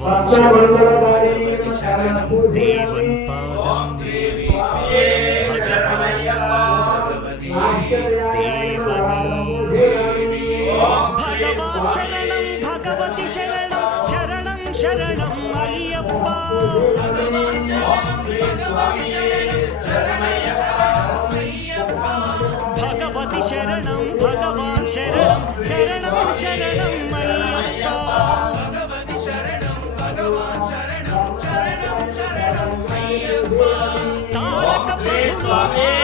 భగవాన్ శరణం శరణం దేవన్ పాదం భగవాన్ శరణం భగవతి శరణం శరణం శరణం అయ్యప్ప భగవతి శరణం భగవాన్ శరణం శరణం శరణం అయ్యప్ప తారక ప్రభువు